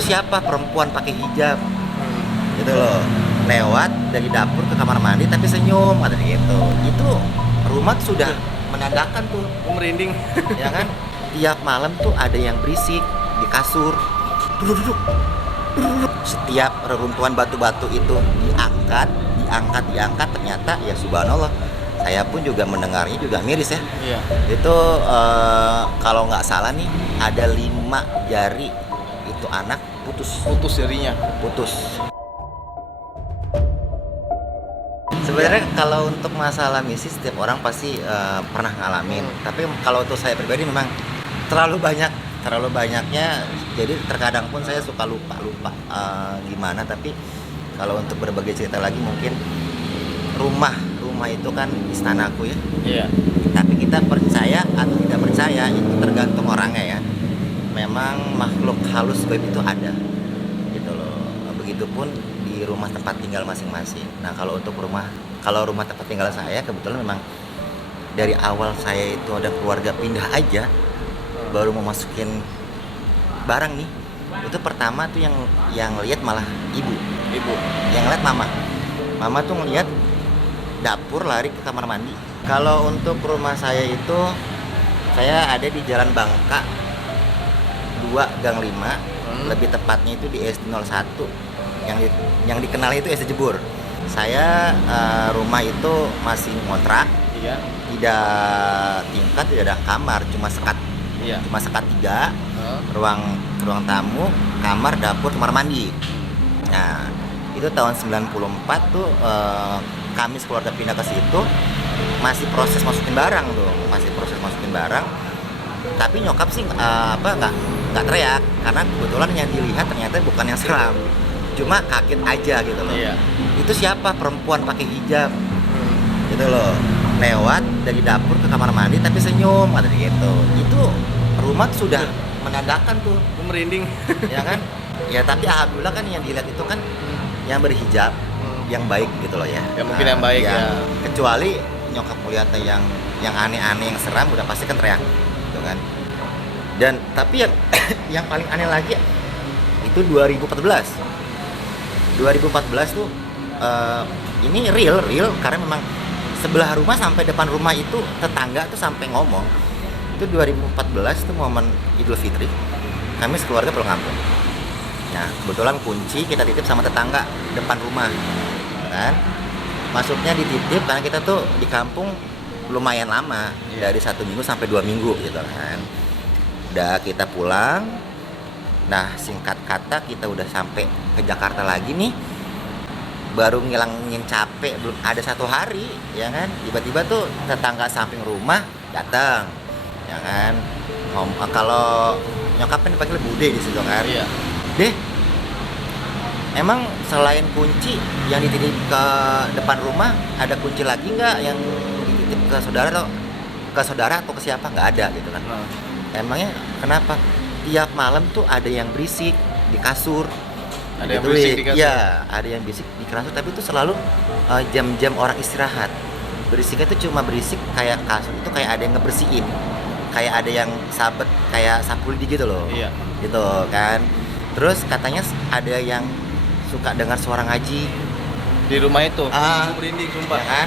itu siapa perempuan pakai hijab gitu loh, lewat dari dapur ke kamar mandi tapi senyum katanya gitu. Itu rumah tuh sudah menandakan tuh, Merinding. ya kan, tiap malam tuh ada yang berisik di kasur, duduk. Setiap reruntuhan batu-batu itu diangkat, ternyata ya subhanallah, saya pun juga mendengarnya juga miris ya. Iya. Itu kalau nggak salah nih ada 5 jari itu anak Putus jarinya. putus. Sebenarnya kalau untuk masalah misi setiap orang pasti pernah ngalamin. Tapi kalau untuk saya pribadi memang terlalu banyaknya. Jadi terkadang pun saya suka lupa gimana. Tapi kalau untuk berbagi cerita lagi mungkin rumah itu kan istanaku ya. Iya. Tapi kita percaya atau tidak percaya itu tergantung orangnya ya. Memang makhluk halus gaib itu ada gitu loh. Begitupun di rumah tempat tinggal masing-masing. Nah kalau rumah tempat tinggal saya kebetulan memang dari awal saya itu ada keluarga pindah aja, baru mau masukin barang nih, itu pertama tuh yang lihat malah ibu, yang lihat mama tuh ngelihat dapur lari ke kamar mandi. Kalau untuk rumah saya itu saya ada di Jalan Bangka 2 Gang 5, lebih tepatnya itu di SD 01 yang dikenal itu SD Jebur. Saya rumah itu masih ngontrak, Iya. tidak tingkat, tidak ada kamar, cuma sekat 3, ruang tamu, kamar, dapur, kamar mandi. Nah itu tahun 94 tuh kami sekeluarga pindah ke situ, masih proses masukin barang. Tapi nyokap sih nggak teriak karena kebetulan yang dilihat ternyata bukan yang seram, cuma kaget aja gitu loh. Iya. Itu siapa perempuan pakai hijab gitu loh, lewat dari dapur ke kamar mandi tapi senyum katanya gitu. Itu rumah tuh sudah menandakan tuh, Merinding. ya kan. Ya tapi alhamdulillah kan yang dilihat itu kan yang berhijab, yang baik gitu loh ya. Ya mungkin yang baik ya. Kecuali nyokap melihatnya yang aneh-aneh, yang seram, udah pasti kan teriak gitu kan. Dan tapi yang paling aneh lagi itu 2014 tuh ini real karena memang sebelah rumah sampai depan rumah itu tetangga tuh sampai ngomong. Itu 2014 tuh momen Idul Fitri, kami sekeluarga pulang kampung. Nah kebetulan kunci kita titip sama tetangga depan rumah kan. Masuknya dititip karena kita tuh di kampung lumayan lama, dari 1 minggu sampai 2 minggu gitu kan. Udah kita pulang. Nah singkat kata kita udah sampai ke Jakarta lagi nih, baru ngilangin capek, belum ada 1 hari ya kan, tiba-tiba tuh tetangga samping rumah datang ya kan. Kalau nyokap kan dipanggil Bude di situ kan. Iya. Deh, emang selain kunci yang dititip ke depan rumah, ada kunci lagi nggak yang dititip ke saudara atau ke siapa? Nggak ada gitu kan. Emangnya kenapa? Tiap malam tuh ada yang berisik di kasur. Ada yang berisik di kasur? Iya, ada yang berisik di kasur, tapi itu selalu jam-jam orang istirahat. Berisiknya itu cuma berisik kayak kasur itu kayak ada yang ngebersihin, kayak ada yang sabet, kayak sapu lidi gitu loh. Iya. Gitu kan. Terus katanya ada yang suka dengar suara ngaji Di rumah itu. Ah. Merinding ya sumpah. kan.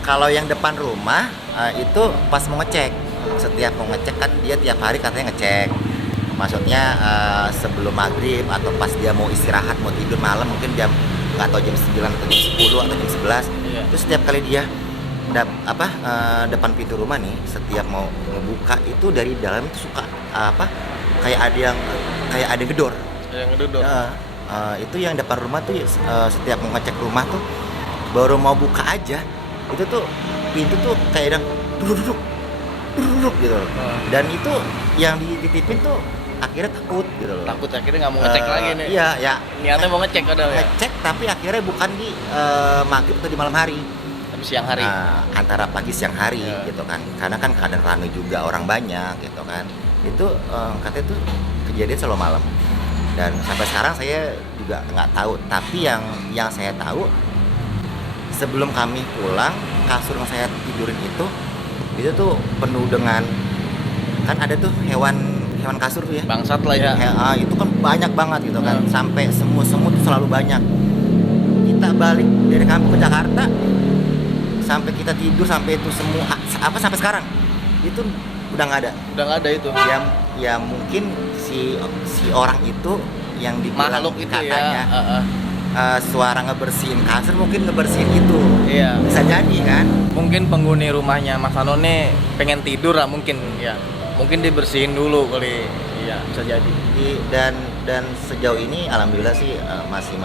Kalau yang depan rumah itu pas mau ngecek, setiap mau ngecek kan dia tiap hari katanya ngecek. Maksudnya sebelum maghrib atau pas dia mau istirahat, mau tidur malam, mungkin jam nggak tahu jam 9 atau jam 10 atau jam 11. Iya. Terus setiap kali dia depan pintu rumah nih, setiap mau ngebuka itu dari dalam itu suka kayak ada yang gedor. Yang ngeduduk. Itu yang depan rumah tuh setiap mau ngecek rumah tuh baru mau buka aja, itu tuh pintu tuh kayak ada duduk gitu loh. Dan itu yang dititipin tuh akhirnya takut gitu loh. Takut akhirnya nggak mau ngecek lagi nih. Iya ya. Niatnya mau ngecek padahal ya. Ngecek tapi akhirnya bukan di maghrib atau di malam hari. Tapi siang hari. Antara pagi siang hari Ya. gitu kan. Karena kan keadaan ramai juga, orang banyak gitu kan. Itu katanya tuh kejadian selalu malam. Dan sampai sekarang saya juga nggak tahu. Tapi yang saya tahu sebelum kami pulang, kasur yang saya tidurin itu tuh penuh dengan, kan ada tuh hewan kasur tuh ya. Bangsat lah ya. Itu kan banyak banget gitu kan, sampai semut-semut tuh selalu banyak. Kita balik dari kampung ke Jakarta, sampai kita tidur sampai itu semua sampai sekarang itu udah nggak ada. Udah nggak ada itu. Ya mungkin si orang itu yang dibilang Makhluk itu katanya ya. suara ngebersihin kasur, mungkin ngebersihin itu. Iya. Bisa jadi kan. Mungkin penghuni rumahnya Mas Anone pengen tidur lah mungkin ya. Mungkin dibersihin dulu kali. Iya, bisa jadi. Dan sejauh ini alhamdulillah sih masih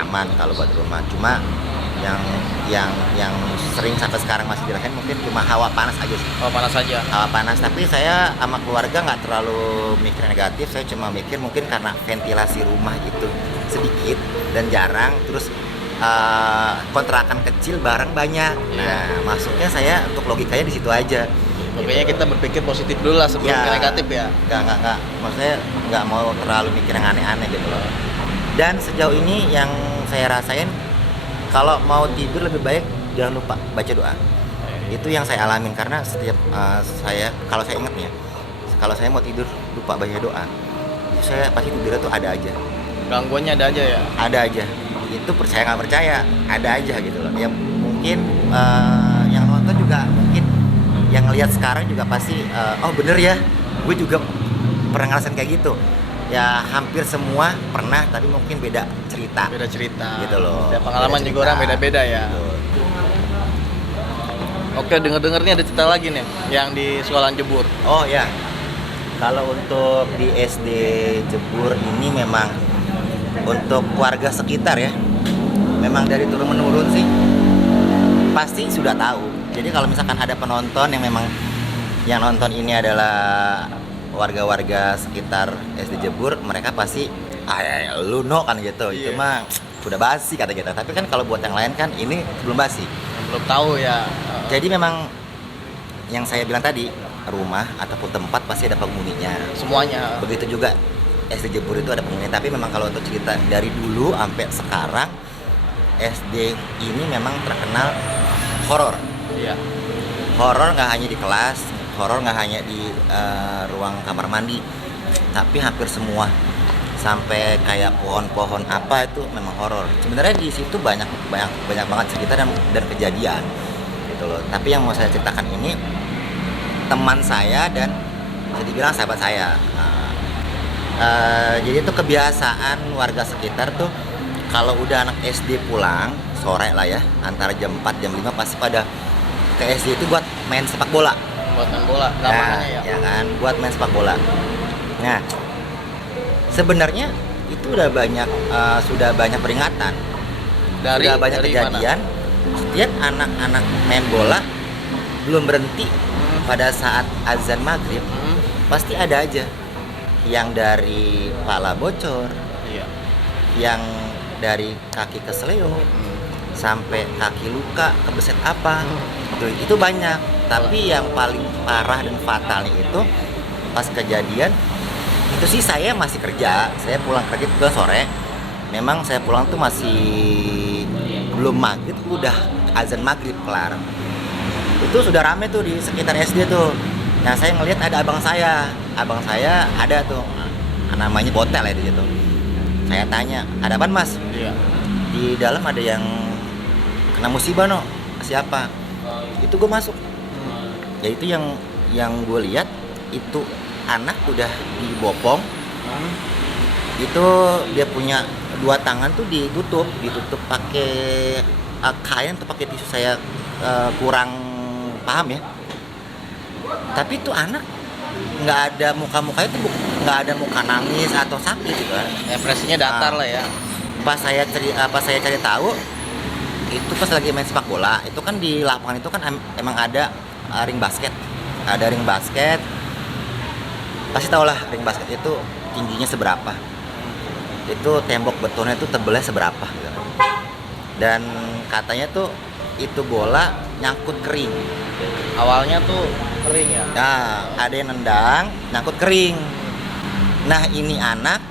aman kalau buat rumah. Cuma yang sering sampai sekarang masih dirasain mungkin cuma hawa panas aja sih. Oh, panas aja. Hawa panas, tapi saya sama keluarga nggak terlalu mikir negatif. Saya cuma mikir mungkin karena ventilasi rumah itu sedikit dan jarang, terus kontrakan kecil, barang banyak. Nah, masuknya saya untuk logikanya di situ aja. Pokoknya kita berpikir positif dulu lah sebelum Ya, negatif ya. Nggak, maksudnya nggak mau terlalu mikir yang aneh-aneh gitu loh. Dan sejauh ini yang saya rasain, kalau mau tidur lebih baik jangan lupa baca doa. Itu yang saya alamin karena setiap kalau saya ingat nih ya, kalau saya mau tidur lupa baca doa, itu saya pasti tidurnya tuh ada aja. Gangguannya ada aja ya. Ada aja. Itu percaya nggak percaya, ada aja gitu loh. Ya mungkin yang nonton juga mungkin yang lihat sekarang juga pasti oh bener ya, gue juga pernah ngerasain kayak gitu. Ya hampir semua pernah, tapi mungkin beda cerita. Beda cerita. Gitu loh. Setiap pengalaman Beda juga cerita. orang beda-beda ya. Gitu. Oke, denger-denger nih ada cerita lagi nih yang di sekolahan Jebur. Oh ya, kalau untuk di SD Jebur ini memang untuk warga sekitar ya, memang dari turun menurun sih pasti sudah tahu. Jadi kalau misalkan ada penonton yang memang yang nonton ini adalah warga-warga sekitar SD Jebur, mereka pasti ya, lu no kan gitu. Itu mah udah basi kata kita. Tapi kan kalau buat yang lain kan ini belum basi. Belum tahu ya. Jadi memang yang saya bilang tadi, rumah ataupun tempat pasti ada penghuninya. Semuanya. Begitu juga SD Jebur itu ada penghuni. Tapi memang kalau untuk cerita dari dulu sampai sekarang, SD ini memang terkenal horor. Iya. Horor nggak hanya di kelas, horor nggak hanya di ruang kamar mandi, tapi hampir semua. Sampai kayak pohon-pohon apa itu memang horor. Sebenarnya di situ banyak banget cerita dan kejadian gitu loh. Tapi yang mau saya ceritakan ini teman saya dan bisa dibilang sahabat saya. Jadi itu kebiasaan warga sekitar tuh kalau udah anak SD pulang sore lah ya, antara jam 4 jam 5 pasti pada ke SD itu buat main sepak bola. Buat main bola, Nah, lapangannya ya kan, buat main sepak bola. Nah, sebenarnya itu udah banyak peringatan, sudah banyak dari kejadian. Setiap anak-anak main bola belum berhenti pada saat azan maghrib, pasti ada aja yang dari pala bocor, Iya. yang dari kaki kesleo, sampai kaki luka, kebeset apa, itu banyak. Tapi yang paling parah dan fatalnya itu pas kejadian itu sih saya masih kerja, saya pulang kerja ke sore. Memang saya pulang tuh masih belum maghrib, udah azan maghrib kelar. Itu sudah rame tuh di sekitar SD tuh. Nah saya ngelihat ada abang saya ada tuh, namanya Botel ya di situ. Saya tanya, ada apaan mas? Iya. Di dalam ada yang kena musibah no, siapa? Itu gue masuk. Ya itu yang gue lihat itu anak udah dibopong. Itu dia punya dua tangan tuh ditutup pakai kain atau pakai tisu, saya kurang paham ya. Tapi itu anak nggak ada mukanya tuh nggak ada muka nangis atau sakit gitu kan. Ekspresinya datar lah ya. Pas saya cari tahu itu pas lagi main sepak bola, itu kan di lapangan itu kan emang ada ring basket. Ada ring basket. Pasti tau lah ring basket itu tingginya seberapa. Itu tembok betonnya itu tebelnya seberapa gitu. Dan katanya tuh itu bola nyangkut kering. Awalnya tuh kering ya. Nah, ada yang nendang, nyangkut kering. Nah, ini anak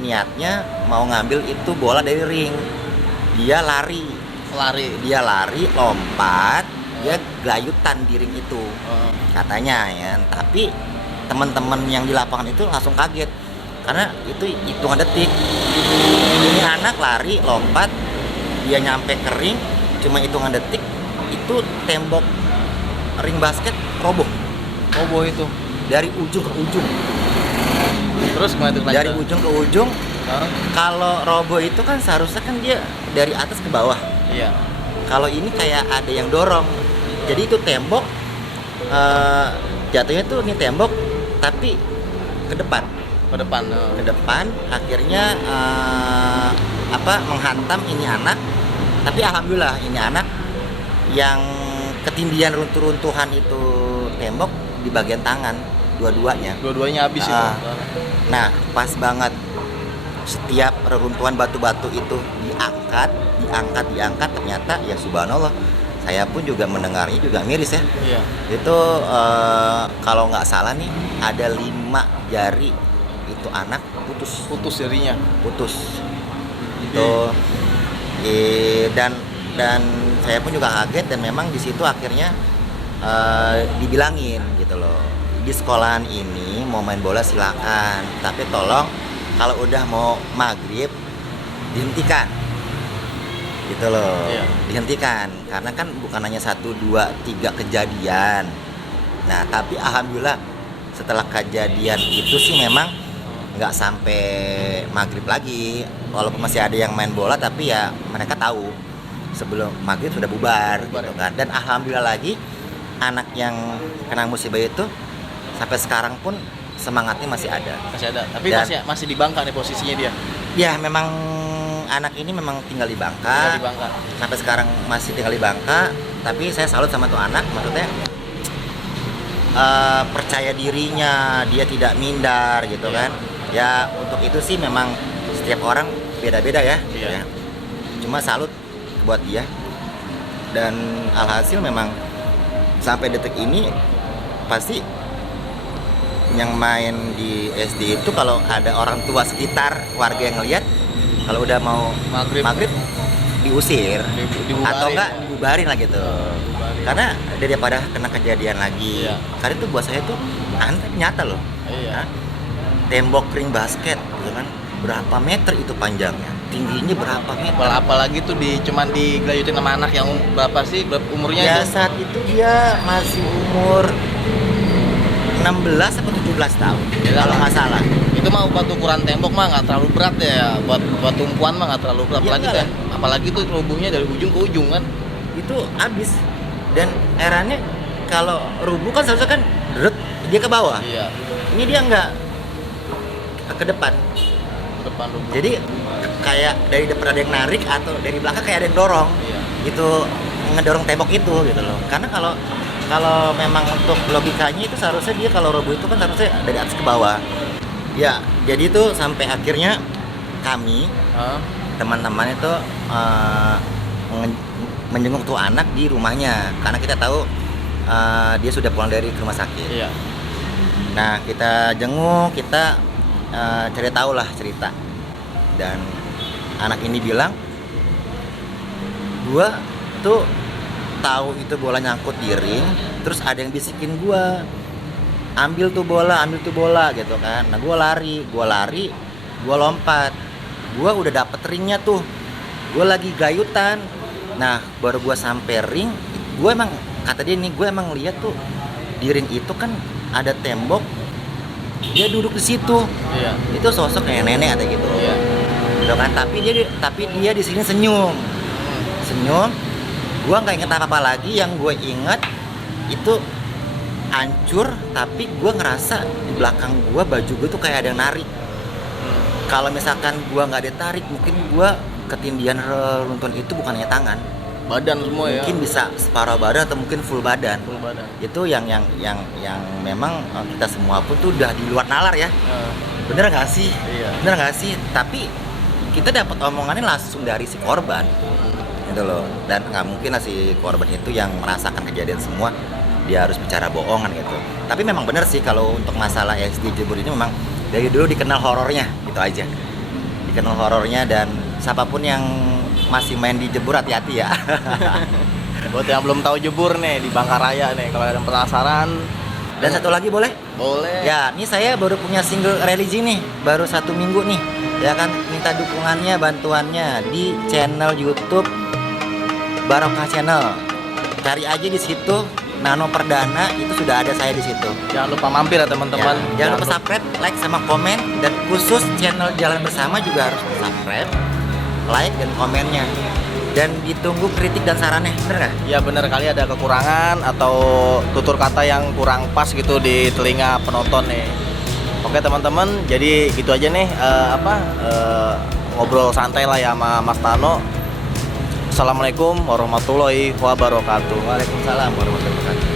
niatnya mau ngambil itu bola dari ring. Dia lari, lompat, dia gelayutan di ring itu. Katanya ya, tapi teman-teman yang di lapangan itu langsung kaget. karena itu hitungan detik. Ini anak lari lompat, dia nyampe ke ring cuma hitungan detik, itu tembok ring basket roboh Roboh itu. dari ujung ke ujung. Terus gimana itu Dari ujung ke ujung. Hah? Kalau roboh itu kan seharusnya kan dia dari atas ke bawah. Iya. Kalau ini kayak ada yang dorong. Jadi itu tembok jatuhnya tuh ini tembok tapi ke depan. Ke depan. Ke depan akhirnya menghantam ini anak. Tapi alhamdulillah ini anak yang ketindihan runtuhan itu tembok di bagian tangan dua-duanya. Dua-duanya habis itu. Nah, pas banget setiap reruntuhan batu-batu itu diangkat, ternyata ya subhanallah, saya pun juga mendengarnya juga miris ya. Iya. Itu kalau nggak salah nih ada 5 jari itu anak Putus jarinya. putus. Itu dan saya pun juga kaget, dan memang di situ akhirnya dibilangin gitu loh, di sekolahan ini mau main bola silakan, tapi tolong kalau udah mau maghrib dihentikan gitu loh. Iya. Dihentikan karena kan bukan hanya 1, 2, 3 kejadian. Nah tapi alhamdulillah setelah kejadian itu sih memang nggak sampai maghrib lagi, walaupun masih ada yang main bola, tapi ya mereka tahu sebelum maghrib sudah bubar gitu kan. Dan alhamdulillah lagi anak yang kena musibah itu sampai sekarang pun semangatnya masih ada. Masih ada. Tapi Dan- masih di Bangka nih posisinya dia. Ya memang anak ini memang tinggal di Bangka. Tinggal di Bangka. Sampai sekarang masih tinggal di Bangka. Tapi saya salut sama tuh anak, maksudnya percaya dirinya, dia tidak minder gitu kan. Ya untuk itu sih memang setiap orang beda-beda ya. Gitu Iya. ya. Cuma salut buat dia. Dan alhasil memang sampai detik ini pasti yang main di SD itu kalau ada orang tua sekitar, warga yang ngeliat, kalau udah mau maghrib diusir Dibubarin. atau enggak dibubarin lah gitu. Dibubarin. Karena daripada kena kejadian lagi. Iya. Karena itu buat saya tuh aneh, nyata loh. Iya. Hah? Tembok ring basket gitu kan, berapa meter itu panjangnya, tingginya berapa meter. Apalagi tuh cuman digelayutin sama anak yang berapa sih umurnya Ya itu? saat itu dia masih umur 16 atau 17 tahun Ya, kalau nggak salah. Itu mah buat ukuran tembok mah nggak terlalu berat ya, buat tumpuan mah nggak terlalu berat. Ya, Apalagi enggak apalagi tuh rubuhnya dari ujung ke ujung kan. Itu habis, dan eranya kalau rubuh kan seharusnya kan deret, dia ke bawah. Iya. Ini dia nggak, ke depan. Depan rubuh. Jadi kayak dari depan ada yang narik atau dari belakang kayak ada yang dorong. Iya. Itu ngedorong tembok itu gitu loh. Karena kalau memang untuk logikanya itu seharusnya dia kalau rubuh itu kan harusnya dari atas ke bawah. Ya, jadi itu sampai akhirnya kami Hah? teman-teman itu menjenguk tuh anak di rumahnya, karena kita tahu dia sudah pulang dari rumah sakit. Iya. Nah kita jenguk, kita cari tahu lah cerita, dan anak ini bilang, gua tuh tahu itu bola nyangkut di ring, terus ada yang bisikin gua, ambil tuh bola gitu kan. Nah gua lari, gua lompat, gua udah dapet ringnya tuh, gua lagi gayutan. Nah baru gua sampai ring, gua emang kata dia nih, gua emang lihat tuh di ring itu kan ada tembok, dia duduk di situ. Iya. Itu sosok kayak nenek atau gitu. Iya. Gitu kan, tapi dia di sini senyum. Gua nggak inget apa lagi, yang gue inget itu hancur, tapi gue ngerasa di belakang gue, baju gue tuh kayak ada yang narik. Kalau misalkan gue nggak ditarik, mungkin gue ketindihan runtuhan itu bukan hanya tangan, Badan semua ya. mungkin bisa separuh badan atau mungkin full badan. Full badan. Itu yang memang kita semua pun tuh udah di luar nalar ya. Bener nggak sih? Iya. Bener nggak sih? Tapi kita dapat omongannya langsung dari si korban gitu loh, dan nggak mungkin lah si korban itu yang merasakan kejadian semua dia harus bicara bohongan gitu. Tapi memang bener sih kalau untuk masalah SD Jebur ini memang dari dulu dikenal horornya, gitu aja, dikenal horornya. Dan siapapun yang masih main di Jebur hati-hati ya. Buat yang belum tahu Jebur nih di Bangka Raya nih, kalau ada yang penasaran. Dan satu lagi boleh, Boleh. Ya, ini saya baru punya single religi nih, baru 1 minggu nih. Ya kan, minta dukungannya, bantuannya di channel YouTube Barokah Channel. Cari aja di situ, Nano Perdana, itu sudah ada saya di situ. Jangan lupa mampir ya Ya, teman-teman. jangan lupa subscribe, like sama komen, dan khusus channel Jalan Bersama juga harus subscribe, like dan komennya. Dan ditunggu kritik dan sarannya, bener nggak? Ya benar kali ada kekurangan atau tutur kata yang kurang pas gitu di telinga penonton nih. Oke teman-teman, jadi gitu aja nih ngobrol santai lah ya sama Mas Tano. Assalamualaikum warahmatullahi wabarakatuh. Waalaikumsalam warahmatullahi wabarakatuh.